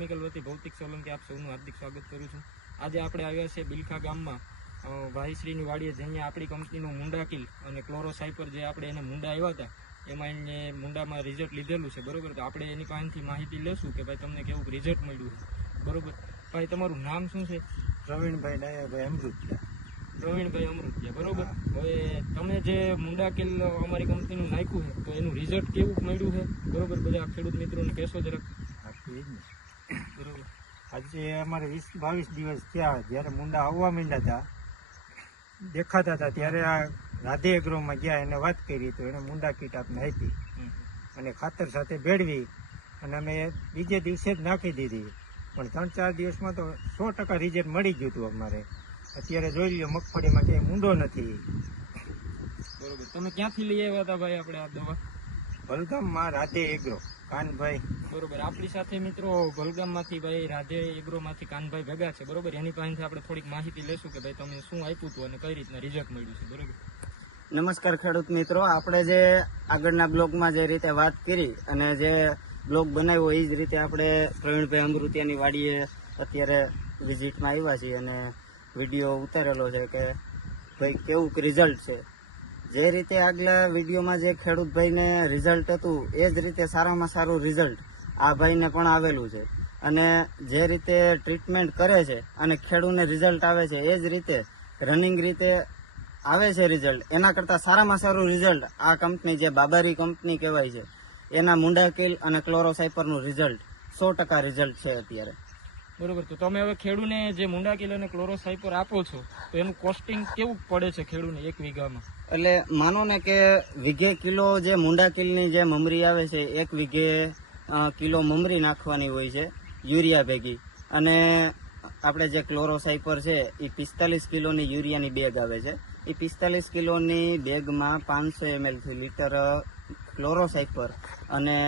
Chemical વતી ભૌતિક સોલંકી આપ સૌનું હાર્દિક સ્વાગત કરું છું। આજે આપણે આવ્યા છે બિલખા ગામમાં ભાઈશ્રીની વાડીએ, જ્યાં આપણી કંપનીનું મુંડાકીલ અને ક્લોરોસાઇપર જે આપણે એને મુંડા આવ્યા હતા એમાં એને મુંડામાં રિઝલ્ટ લીધેલું છે, બરોબર। તો આપણે એની પાસેથી માહિતી લેશું કે ભાઈ તમને કેવું રિઝલ્ટ મળ્યું છે, બરોબર। ભાઈ તમારું નામ શું છે? પ્રવીણભાઈ ડાયાભાઈ અમૃતિયા। પ્રવીણભાઈ અમૃતિયા, બરોબર। હવે તમે જે મુંડાકીલ અમારી કંપનીનું નાખ્યું છે તો એનું રિઝલ્ટ કેવું મળ્યું છે, બરોબર? બધા ખેડૂત મિત્રોને કહેશો જરાક, બરોબર? આજે અમારે 20-22 દિવસ થયા, જ્યારે મુંડા આવવા માંડ્યા હતા, દેખાતા હતા, ત્યારે આ રાધે એગ્રોમાં ગયા, એને વાત કરી તો એને મુંડા કીટ આપને આપી અને ખાતર સાથે ભેળવી અને અમે બીજે દિવસે જ નાખી દીધી। પણ 3-4 દિવસમાં તો 100% રિઝલ્ટ મળી ગયું હતું અમારે। અત્યારે જોઈ લ્યો મગફળીમાં ક્યાંય મૂંડો નથી, બરોબર। તમે ક્યાંથી લઈ આવ્યા હતા ભાઈ આપણે આ દવા? ભલગામમાં રાધે એગ્રો કાનભાઈ, બરોબર। આપણી સાથે મિત્રો ભલગામમાંથી ભાઈ રાધે એગ્રોમાંથી કાનભાઈ ભેગા છે, બરોબર। એની પાસેથી આપણે થોડીક માહિતી લેશું કે ભાઈ તમે શું આપ્યું હતું અને કઈ રીતના રિઝલ્ટ મળ્યું છે, બરોબર? નમસ્કાર ખેડૂત મિત્રો, આપણે જે આગળના બ્લોગમાં જે રીતે વાત કરી અને જે બ્લોગ બનાવ્યો એ જ રીતે આપણે પ્રવીણભાઈ અમૃતિયાની વાડીએ અત્યારે વિઝિટમાં આવ્યા છીએ અને વિડીયો ઉતારેલો છે કે ભાઈ કેવું રિઝલ્ટ છે। જે રીતે આગલા વિડીયોમાં જે ખેડૂતભાઈને રિઝલ્ટ હતું એ જ રીતે સારામાં સારું રિઝલ્ટ આ ભાઈને પણ આવેલું છે અને જે રીતે ટ્રીટમેન્ટ કરે છે અને ખેડૂતને રિઝલ્ટ આવે છે એ જ રીતે રનિંગ રીતે આવે છે રિઝલ્ટ, એના કરતાં સારામાં સારું રિઝલ્ટ આ કંપની જે બાબારી કંપની કહેવાય છે એના મુંડાકીલ અને ક્લોરોસાઇપરનું રિઝલ્ટ 100% રિઝલ્ટ છે અત્યારે, બરોબર। તો તમે હવે ખેડૂને જે મુંડાકીલ અને ક્લોરોસાઇપર આપો છો તો એનું કોસ્ટિંગ કેવું પડે છે ખેડૂને 1 વીઘામાં? એટલે માનો ને કે વીઘે કિલો જે મુંડાકીલની જે મમરી આવે છે 1 વીઘે કિલો મમરી નાખવાની હોય છે યુરિયા ભેગી, અને આપણે જે ક્લોરોસાઇપર છે એ 45 કિલોની યુરિયાની બેગ આવે છે। એ 45 કિલોની બેગમાં 500 ml લીટર ક્લોરોસાઇપર અને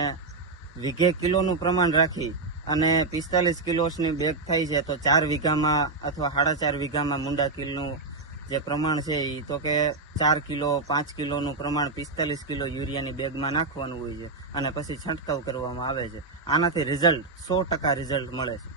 વીઘે કિલોનું પ્રમાણ રાખી અને 45 કિલોની બેગ થાય છે તો 4 વીઘામાં અથવા 4.5 વીઘામાં મુંડાકીલનું જે પ્રમાણ છે એ તો કે 4 કિલો 5 કિલોનું પ્રમાણ 45 કિલો યુરિયાની બેગમાં નાખવાનું હોય છે અને પછી છંટકાવ કરવામાં આવે છે। આનાથી રિઝલ્ટ 100% રિઝલ્ટ મળે છે।